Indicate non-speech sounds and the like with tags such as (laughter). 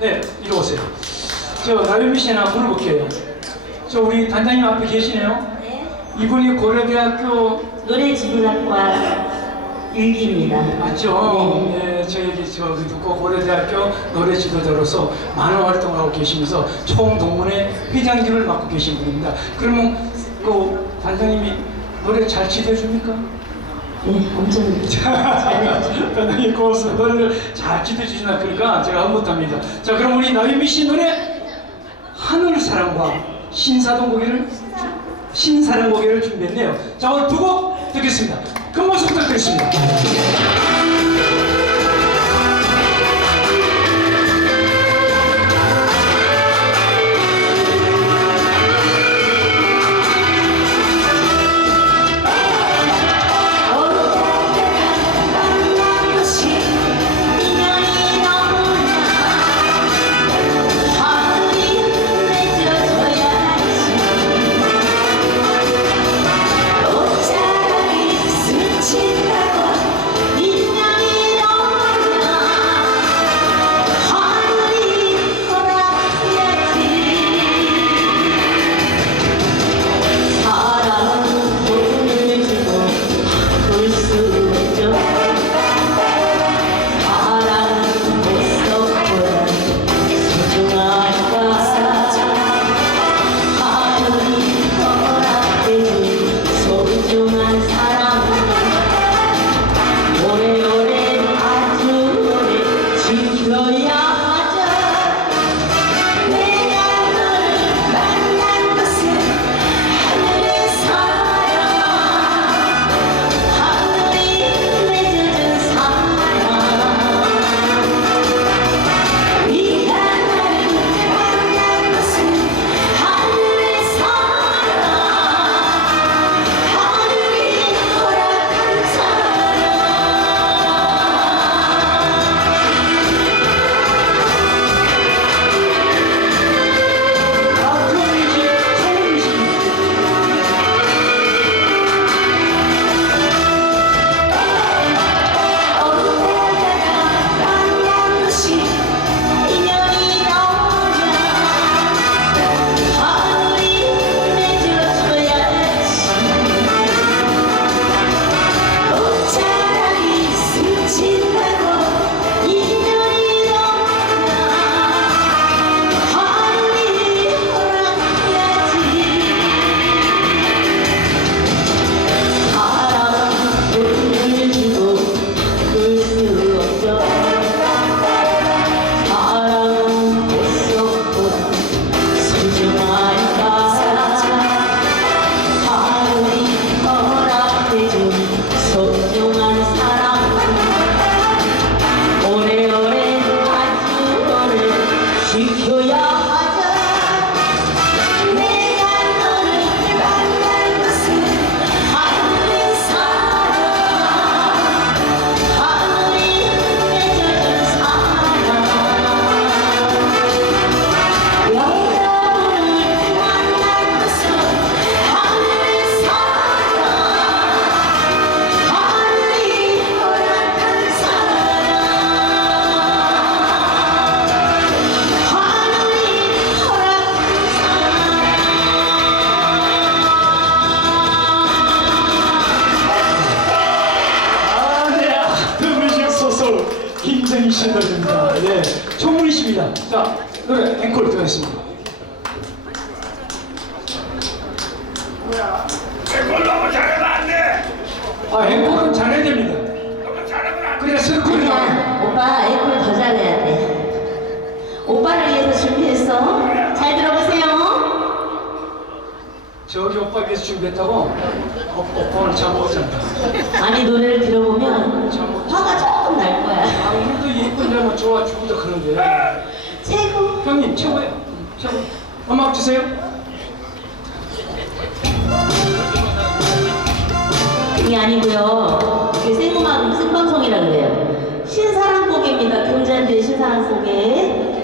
네, 이리 오세요. 저 나유미 씨 하나 물어볼게요. 저 우리 단장님 앞에 계시네요. 네. 이분이 고려대학교 노래지문학과 일기입니다. 맞죠? 네. 네, 저희 저기 듣고 고려대학교 노래 지도자로서 많은 활동을 하고 계시면서 총동문회 회장직을 맡고 계신 분입니다. 그러면 그 단장님이 노래 잘 지도해 줍니까? 네, 엄청 잘해주죠. (laughs) 고맙습니다. 노래를 잘 지도해 주시나 그러니까 제가 한못합니다. 자, 그럼 우리 나유미 씨 노래 하늘 사랑과 신사동 고개를 신사랑 고개를 준비했네요. 자, 오늘 두 곡 듣겠습니다. 그 모습 부탁드리겠습니다. 씨 노래입니다. 네. 씨입니다. 자, 노래 앵콜 들어가겠습니다. 그걸 너무 잘하면 안 돼. 아, 앵콜은 잘해야 됩니다. 너무 잘하면 안 돼. 그래야 슬픈 아니야, 오빠 앵콜 더 잘해야 돼. 오빠를 위해서 준비했어. 잘 들어보세요. 저기 오빠 위해서 준비했다고? 오, 오빠 오늘 잠못 잔다. 아니 노래를 들어보면 화가. 아, 오늘도 점은 좋아 죽어도 그런데. 최고. 형님, 최고예요. 최고. 음악 주세요. 이게 아니고요. 이게 생음악 생방송이라 그래요. 신사랑 곡입니다. 금잔디의 신사랑 곡에